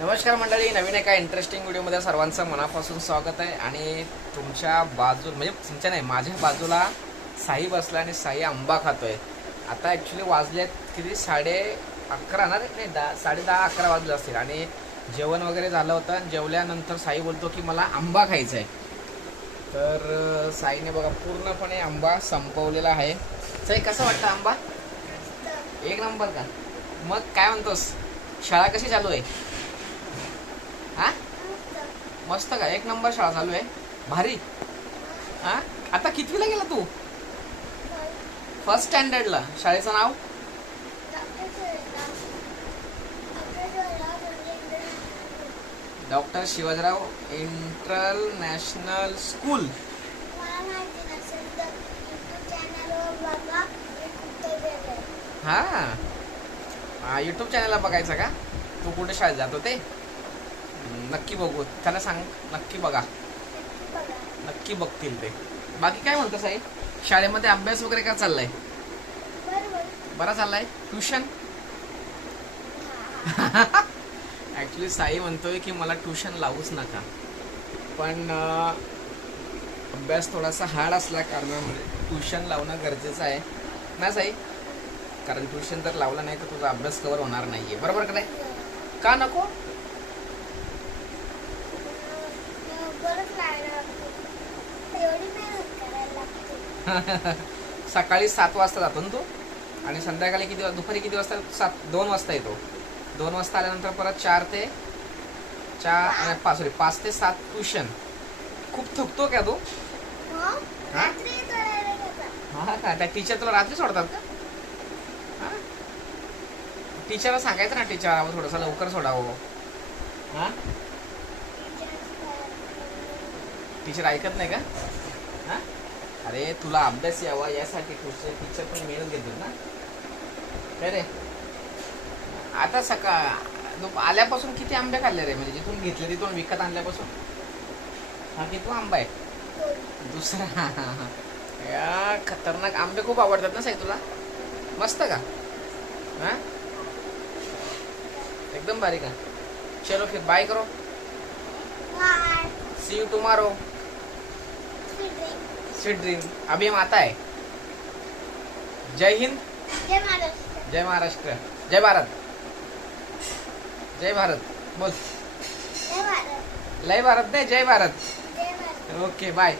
नमस्कार मंडळी नवीन एका इंटरेस्टिंग व्हिडिओमध्ये सर्वांचं मनापासून स्वागत आहे. आणि तुमच्या बाजू म्हणजे तुमच्या नाही माझ्या बाजूला साई बसला आणि साई आंबा खातोय. आता ॲक्च्युली वाजले किती? साडे अकरा ना रे? नाही दहा साडे दहा अकरा वाजले असतील. आणि जेवण वगैरे झालं होतं आणि जेवल्यानंतर साई बोलतो की मला आंबा खायचा आहे तर साईने बघा पूर्णपणे आंबा संपवलेला आहे. साई कसं वाटतं आंबा? एक नंबर का? मग काय म्हणतोस? शाळा कशी चालू आहे? हा? मस्त का? एक नंबर शाळा चालू आहे. भारी. हा? आता कितवीला गेला तू? फर्स्ट स्टँडर्डला शाळेचं नाव? Doctor Shivajirao international school. हा? युट्यूब चॅनलला बघायचं का? तू कुठे शाळेत जातो ते नक्की बघू. त्याला सांग. नक्की बघा. नक्की बघतील ते. बाकी काय म्हणतो साई? शाळेमध्ये अभ्यास वगैरे का चाललाय? बरा चाललाय? ट्युशन? ऍक्च्युली साई म्हणतोय की मला ट्युशन लावूच नका. पण अभ्यास थोडासा हार्ड असल्या कारणामुळे ट्युशन लावणं गरजेचं आहे. ना साई? कारण ट्युशन जर लावलं नाही तर तुझा अभ्यास कवर होणार नाहीये. बरोबर का नाही? का नको? सकाळी सात वाजता जातो ना तू. आणि संध्याकाळी किती दुपारी किती वाजता? सात दोन वाजता येतो. दोन वाजता आल्यानंतर परत चार ते चार आणि पाच सॉरी पाच ते सात ट्युशन खूप थुकतो का तू? हा? का त्या टीचर तुला रात्री सोडतात का? हा? टीचरला सांगायचं ना टीचर आम्हाला थोडंसं लवकर सोडावं हा. टीचर ऐकत नाही का? हा? अरे तुला अभ्यास यावा यासाठी टीचर टीचर पण मेहनत घेतो ना. काय रे? आता सकाळ आल्यापासून किती आंबे खाल्ले रे? म्हणजे जिथून घेतले तिथून विकत आणल्यापासून. हा किती आंबा आहे? दुसरा. या खतरनाक आंबे खूप आवडतात ना साई तुला? मस्त का? हा? एकदम भारी का? चलो फिर बाय करो. See you tomorrow sweet dream अभी हम आता है। जय हिंद। जय महाराष्ट्र। जय भारत। जय भारत। बोल। लय भारत नाही जय भारत। Okay bye